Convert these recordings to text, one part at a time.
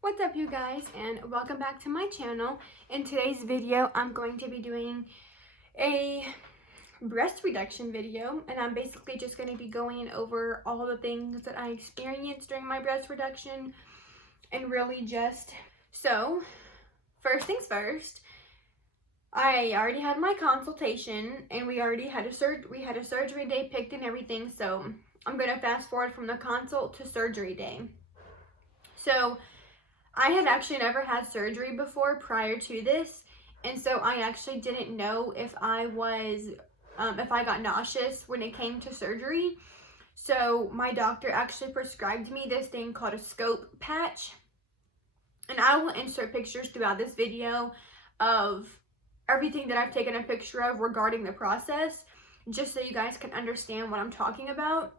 What's up, you guys, and welcome back to my channel. In today's video, I'm going to be doing a breast reduction video, and I'm basically just going to be going over all the things that I experienced during my breast reduction, and really just, so, first things first, I already had my consultation, and we already had a surgery day picked and everything, so I'm going to fast forward from the consult to surgery day. So, I had actually never had surgery before prior to this, and so I actually didn't know if I got nauseous when it came to surgery. So my doctor actually prescribed me this thing called a scope patch, and I will insert pictures throughout this video of everything that I've taken a picture of regarding the process, just so you guys can understand what I'm talking about.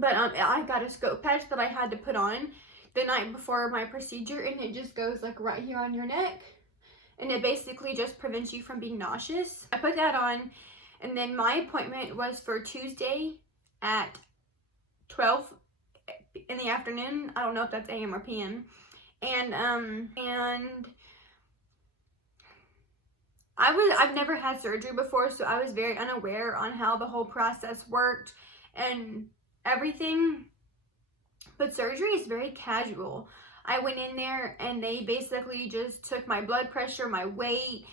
But I got a scope patch that I had to put on the night before my procedure, and it just goes like right here on your neck, and it basically just prevents you from being nauseous. I put that on, and then my appointment was for Tuesday at 12 in the afternoon. I don't know if that's AM or PM. And I've never had surgery before, so I was very unaware on how the whole process worked and everything. But surgery is very casual. I went in there and they basically just took my blood pressure, my weight.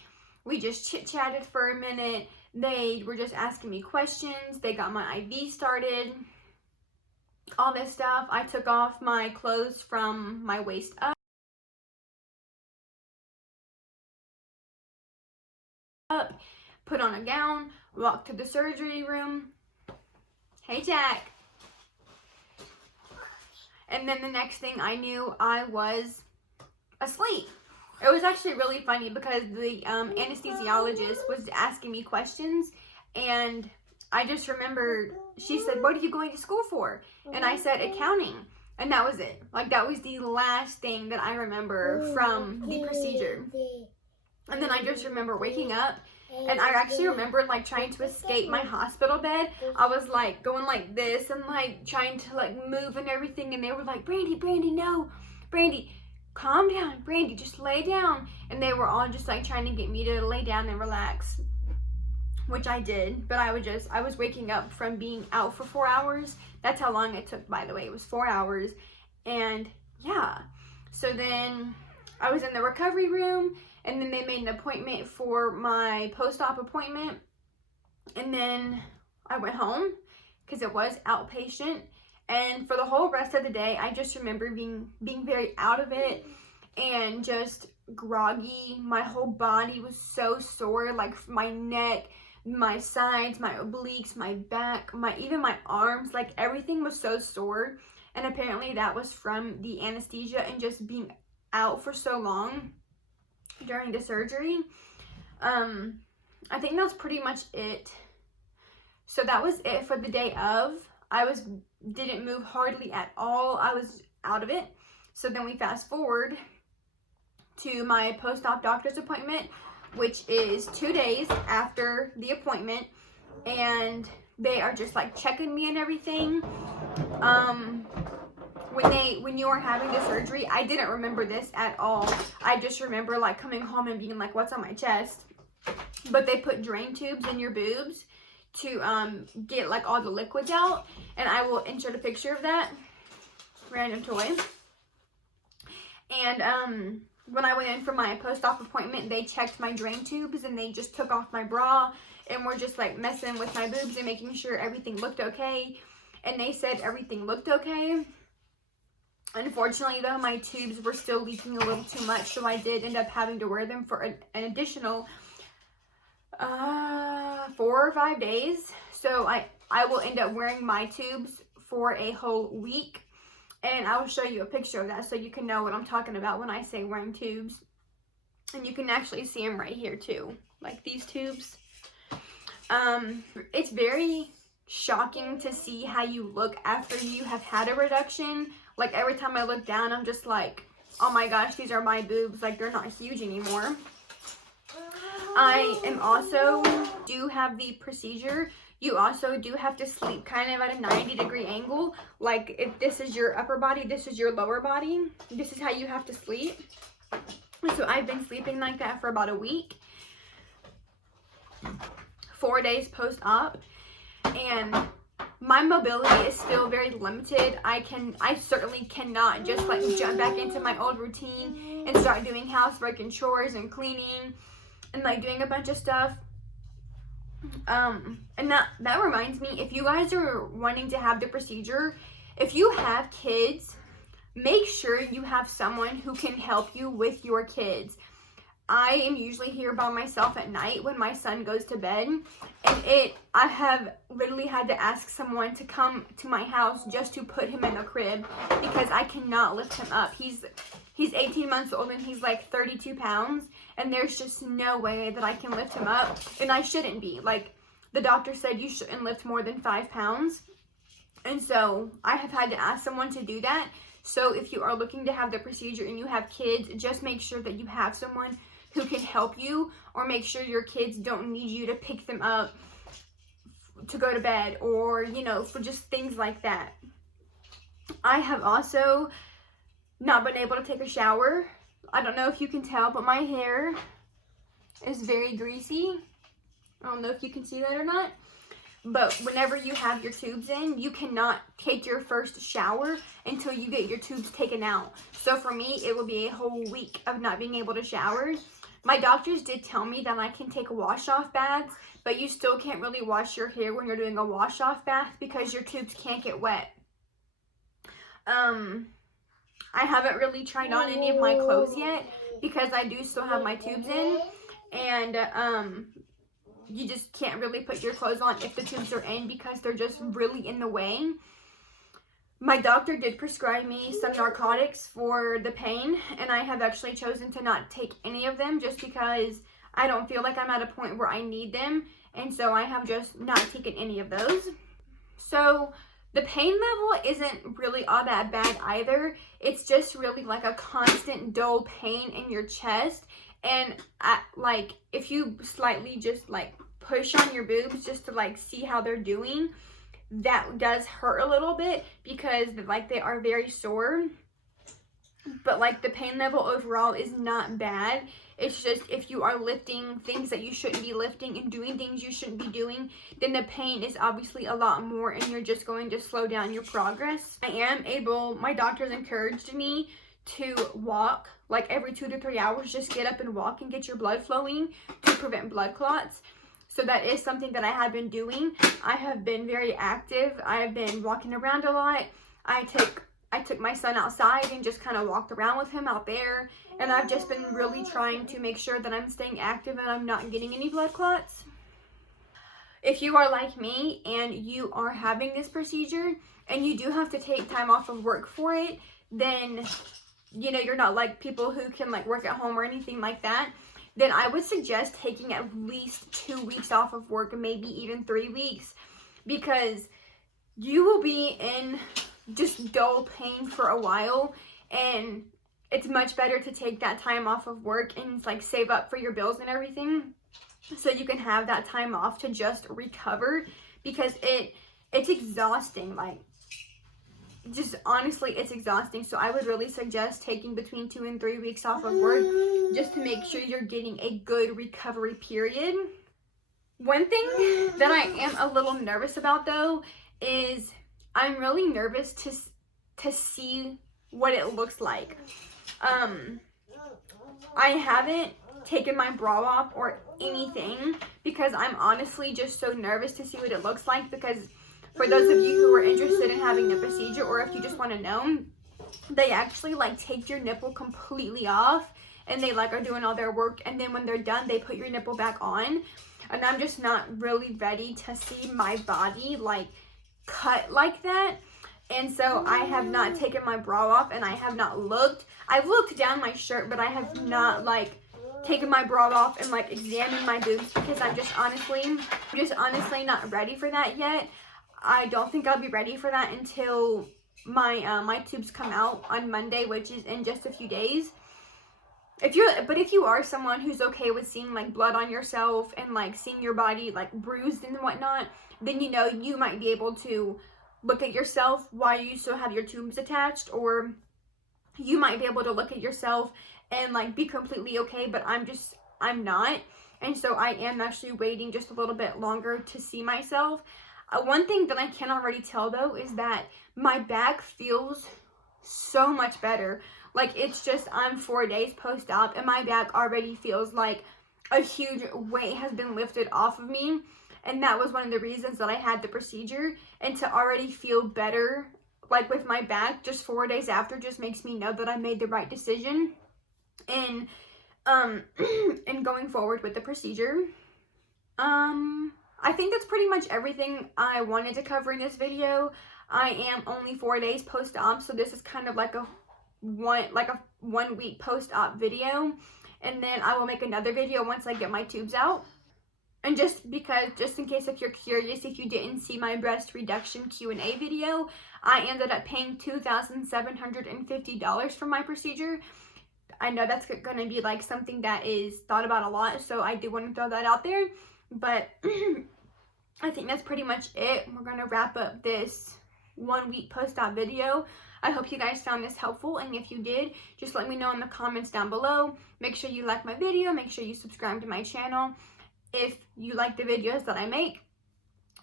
We just chit-chatted for a minute. They were just asking me questions. They got my IV started. All this stuff. I took off my clothes from my waist up, put on a gown, walked to the surgery room. Hey, Jack. And then the next thing I knew, I was asleep. It was actually really funny because the anesthesiologist was asking me questions, and I just remember she said, "What are you going to school for?" And I said, "Accounting." And that was it. Like, that was the last thing that I remember from the procedure. And then I just remember waking up, and I actually remember like trying to escape my hospital bed. I was like going like this and like trying to like move and everything, and they were like, Brandy, no, Brandy, calm down, Brandy, just lay down. And they were all just like trying to get me to lay down and relax, which I did. But I was waking up from being out for 4 hours. That's how long it took, by the way. It was 4 hours. And yeah, so then I was in the recovery room, and then they made an appointment for my post-op appointment. And then I went home because it was outpatient. And for the whole rest of the day, I just remember being very out of it and just groggy. My whole body was so sore, like my neck, my sides, my obliques, my back, even my arms, like everything was so sore. And apparently that was from the anesthesia and just being out for so long during the surgery. I think that's pretty much it. So that was it for the day of. Didn't move hardly at all. I was out of it. So then we fast forward to my post-op doctor's appointment, which is 2 days after the appointment, and they are just like checking me and everything. When you were having the surgery, I didn't remember this at all. I just remember like coming home and being like, what's on my chest? But they put drain tubes in your boobs to get like all the liquids out, and I will insert a picture of that. Random toy. And when I went in for my post-op appointment, they checked my drain tubes, and they just took off my bra and were just like messing with my boobs and making sure everything looked okay. And they said everything looked okay. Unfortunately, though, my tubes were still leaking a little too much, so I did end up having to wear them for an additional 4 or 5 days. So I will end up wearing my tubes for a whole week, and I will show you a picture of that so you can know what I'm talking about when I say wearing tubes. And you can actually see them right here too, like these tubes. It's very shocking to see how you look after you have had a reduction. Like, every time I look down, I'm just like, oh my gosh, these are my boobs. Like, they're not huge anymore. I am also do have the procedure You also do have to sleep kind of at a 90-degree angle. Like if this is your upper body, this is your lower body. This is how you have to sleep. So I've been sleeping like that for about a week. 4 days post-op. And my mobility is still very limited. I certainly cannot just like jump back into my old routine and start doing housework and chores and cleaning and like doing a bunch of stuff. And that reminds me, if you guys are wanting to have the procedure, if you have kids, make sure you have someone who can help you with your kids. I am usually here by myself at night when my son goes to bed, and I have literally had to ask someone to come to my house just to put him in a crib because I cannot lift him up. He's 18 months old and he's like 32 pounds, and there's just no way that I can lift him up, and I shouldn't be. Like, the doctor said you shouldn't lift more than 5 pounds, and so I have had to ask someone to do that. So if you are looking to have the procedure and you have kids, just make sure that you have someone who can help you, or make sure your kids don't need you to pick them up to go to bed, or, you know, for just things like that. I have also not been able to take a shower. I don't know if you can tell, but my hair is very greasy. I don't know if you can see that or not. But whenever you have your tubes in, you cannot take your first shower until you get your tubes taken out. So for me, it will be a whole week of not being able to shower. My doctors did tell me that I can take wash-off baths, but you still can't really wash your hair when you're doing a wash-off bath because your tubes can't get wet. I haven't really tried on any of my clothes yet because I do still have my tubes in, and you just can't really put your clothes on if the tubes are in because they're just really in the way. My doctor did prescribe me some narcotics for the pain, and I have actually chosen to not take any of them just because I don't feel like I'm at a point where I need them, and so I have just not taken any of those. So the pain level isn't really all that bad either. It's just really like a constant dull pain in your chest, and like if you slightly just like push on your boobs just to like see how they're doing, that does hurt a little bit because like they are very sore. But like the pain level overall is not bad. It's just if you are lifting things that you shouldn't be lifting and doing things you shouldn't be doing, then the pain is obviously a lot more and you're just going to slow down your progress. My doctors encouraged me to walk like every 2 to 3 hours. Just get up and walk and get your blood flowing to prevent blood clots. So that is something that I have been doing. I have been very active. I have been walking around a lot. I took my son outside and just kind of walked around with him out there. And I've just been really trying to make sure that I'm staying active and I'm not getting any blood clots. If you are like me and you are having this procedure and you do have to take time off of work for it, then, you know, you're not like people who can like work at home or anything like that, then I would suggest taking at least 2 weeks off of work, maybe even 3 weeks, because you will be in just dull pain for a while, and it's much better to take that time off of work and like save up for your bills and everything so you can have that time off to just recover, because it's exhausting. Like, just honestly, it's exhausting. So I would really suggest taking between 2 and 3 weeks off of work just to make sure you're getting a good recovery period. One thing that I am a little nervous about though is I'm really nervous to see what it looks like. I haven't taken my bra off or anything because I'm honestly just so nervous to see what it looks like, because for those of you who are interested in having the procedure, or if you just want to know, they actually like take your nipple completely off and they like are doing all their work, and then when they're done they put your nipple back on, and I'm just not really ready to see my body like cut like that. And so I have not taken my bra off, and I have not looked. I've looked down my shirt, but I have not like taken my bra off and like examined my boobs, because I'm just honestly not ready for that yet. I don't think I'll be ready for that until my my tubes come out on Monday, which is in just a few days. if you are someone who's okay with seeing like blood on yourself and like seeing your body like bruised and whatnot, then you know you might be able to look at yourself while you still have your tubes attached, or you might be able to look at yourself and like be completely okay, but I'm not. And so I am actually waiting just a little bit longer to see myself. One thing that I can already tell though is that my back feels so much better. Like, it's just, I'm 4 days post-op and my back already feels like a huge weight has been lifted off of me. And that was one of the reasons that I had the procedure. And to already feel better, like with my back, just 4 days after, just makes me know that I made the right decision in going forward with the procedure. I think that's pretty much everything I wanted to cover in this video. I am only 4 days post-op, so this is kind of like a 1 week post-op video, and then I will make another video once I get my tubes out. And just in case if you're curious, if you didn't see my breast reduction Q&A video, I ended up paying $2,750 for my procedure. I know that's gonna be like something that is thought about a lot, so I do want to throw that out there. But I think that's pretty much it. We're gonna wrap up this 1 week post-op video. I hope you guys found this helpful, and if you did, just let me know in the comments down below. Make sure you like my video, make sure you subscribe to my channel if you like the videos that I make,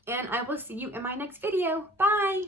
and I will see you in my next video. Bye!